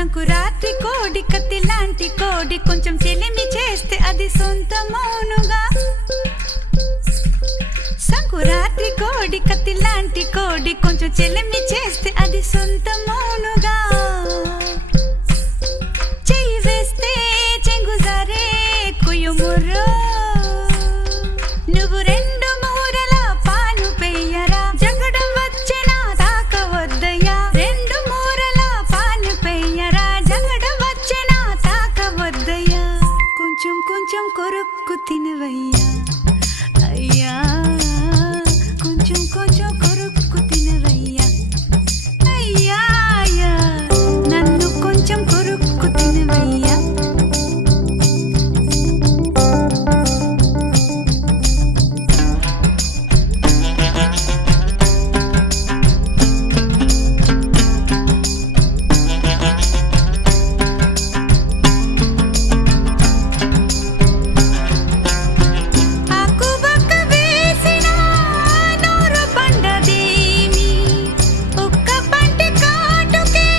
సంకురాత్రి కోడి కత్తి లాంటి కోడి కొంచెం చెలిమి చేస్తే అది సొంతమౌనుగా సంకురాత్రి కోడి కత్తి లాంటి కోడి కొంచెం చెలిమి చేస్తే అది సొంతమౌనుగా చెయ్యి వేస్తే చెంగుజారే కుయుముర్రో నువ్వు రెండు మూరల పాను పెయ్యరా జగడం వచ్చేనా తాకవద్దయ్యా రెండు మూరల పాను పెయ్యరా జగడం వచ్చేనా తాకవద్దయ్యా కొంచెం కొంచెం కొరుక్కు తినవయ్యా